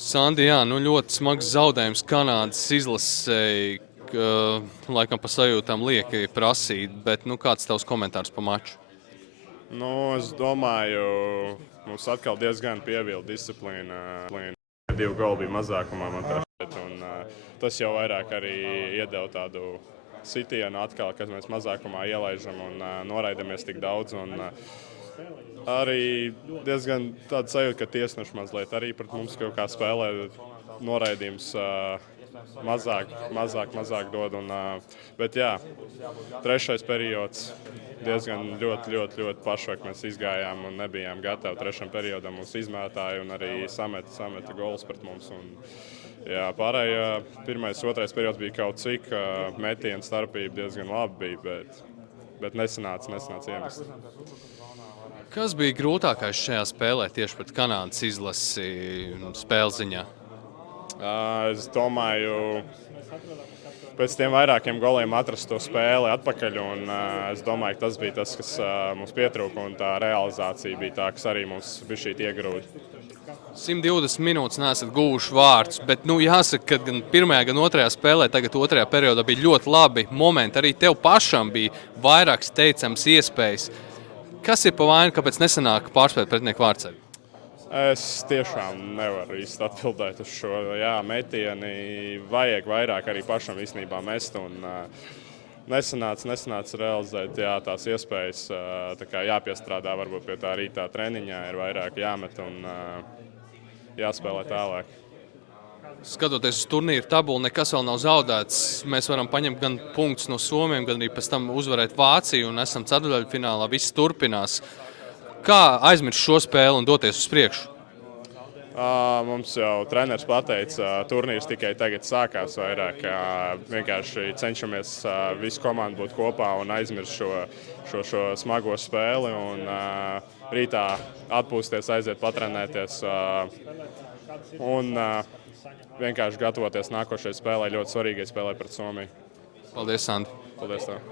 Sandi, jā, nu ļoti smags zaudējums Kanādas izlasēji, laikam pa sajūtām lieki prasīt, bet kāds tavs komentārs pa maču? Es domāju, mums atkal diezgan pievilka disciplīna. Divu golu bija mazākumā, man tā šķiet. Tas jau vairāk arī iedeva tādu sitienu atkal, kad mēs mazākumā ielaižam un noraidamies tik daudz. Arī diezgan tāda sajūta, ka tiesneši mazliet arī pret mums kaut kā spēlē noraidījums. Mazāk dod. Bet jā, trešais periods diezgan ļoti pašvak mēs izgājām un nebijām gatavi trešajam periodam. Mums izmētāja un arī sameta gols pret mums. Jā, pārējā pirmais, otrais periods bija kaut cik metienu starpība diezgan labi bija, bet nesanāca iemest. Kas bija grūtākais šajā spēlē tieši pret Kanādas izlasi spēles ziņā? Es domāju, pēc tiem vairākiem goliem atrast to spēli atpakaļ. Es domāju, ka tas bija tas, kas mums pietrūka. Tā realizācija bija tā, kas arī mums bija šī iegrūda. 120 minūtes neesat guvuši vārdus, bet jāsaka, ka gan pirmajā, gan otrajā spēlē, tagad otrajā periodā bija ļoti labi momenti. Arī tev pašam bija vairākas teicamas iespējas. Kas ir pa vainu, kāpēc nesanāk pārspēt pretinieku vārdsargu? Es tiešām nevaru īsti atbildēt uz šo. Jā, metieni vajag vairāk arī pašam īstenībā mest. Nesanāca realizēt tās iespējas. Jāpiestrādā varbūt pie tā rītā treniņā, ir vairāk jāmet un jāspēlē tālāk. Skatoties uz turnīru tabulu, nekas vēl nav zaudēts. Mēs varam paņemt gan punktus no Somiem, gan arī pēc tam uzvarēt Vāciju un esam ceturtdaļfinālā. Viss turpinās. Kā aizmirst šo spēli un doties uz priekšu? Mums jau treneris pateica, turnīrs tikai tagad sākās vairāk. Vienkārši cenšamies visu komandu būt kopā un aizmirst šo smago spēli. Rītā atpūsties, aiziet patrenēties un vienkārši gatavoties nākošajai spēlei. Ļoti svarīgai spēlei pret Somiju. Paldies, Sandi! Paldies tev!